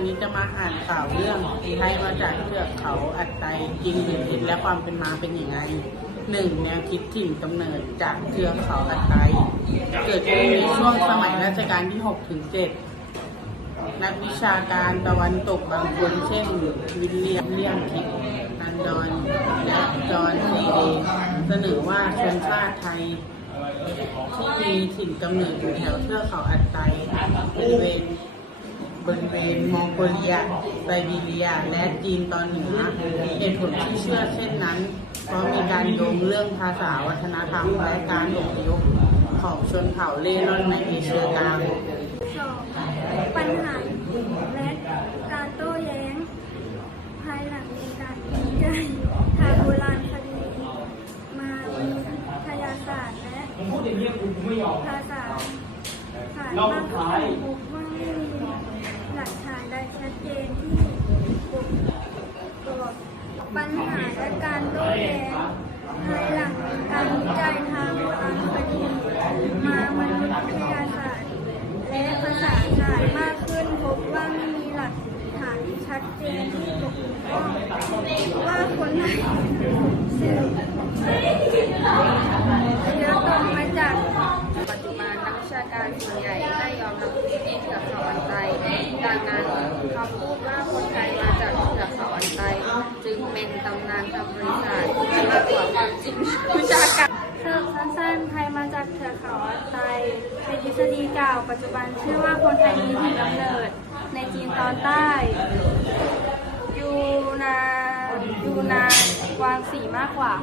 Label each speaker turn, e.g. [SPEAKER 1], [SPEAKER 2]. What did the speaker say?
[SPEAKER 1] ันนี้จะมาอ่านข่าวเรื่องไทยมาจากเทือกเขาอัดไตจริงหรือผิดและความเป็นมาเป็นยังไงหนึ่งแนวคิดถิ่นกำเนิดจากเทือกเขาอัดไตเกิดขึ้นในช่วงสมัยรัชกาลที่6ถึง7นักวิชาการตะวันตกบางคนเช่นวิลเลียมเลียมคิดนันดอนและจอห์นซีเดเสนอว่าชนชาติไทยที่มีถิ่นกำเนิดอยู่แถวเทือกเขาอัดไตบริเวณ บริเวณมองโกเลียไซบีเรีย และจีนตอนเหนือเหตุผลที่เชื่อเช่นนั้น เพราะมีการโยงเรื่องภาษาวัฒนธรรมและการอพยพของชนเผ่าเล่ร่อนในเอเชียกลาง
[SPEAKER 2] สองปัญหาและการโต้แย้ง ภายหลังมีการวิจัยทางโบราณคดีมาวิทยาศาสตร์และภาษาศาสตร์มากขึ้นพบว่าไม่มีห ลักฐานใดชัดเจนที่ปกตัวปัญหาและการโต้แย้งภายหลังการวิจัยทางโบราณคดีมามนุษยวิทยาศาสตร์ และภาษาศาสตร์มากขึ้นพบว่าไม่มีหลักฐานชัดเจนที่ปกป้องว่าคนไทยสืบเชื้อตรงมาจาก
[SPEAKER 3] ปัจจุบันนักวิชาการ ส่วนใหญ่ได้ยอมรับที่เทือกเขาอันไตดังนั้นคำพูดว่าคนไทยมาจากเทือกเขาอันไตจึงเป็นตำนานทางบริษัทมากกว่าความจริงวิชาการ
[SPEAKER 2] สรุปสั้นๆไทยมาจากเทือกเขาอันไตเป็นทฤษฎีเก่าปัจจุบันเชื่อว่าคนไทยมีถิ่นกำเนิด ในจีนตอนใต้ยูนานยูนานวางสีมากกว่า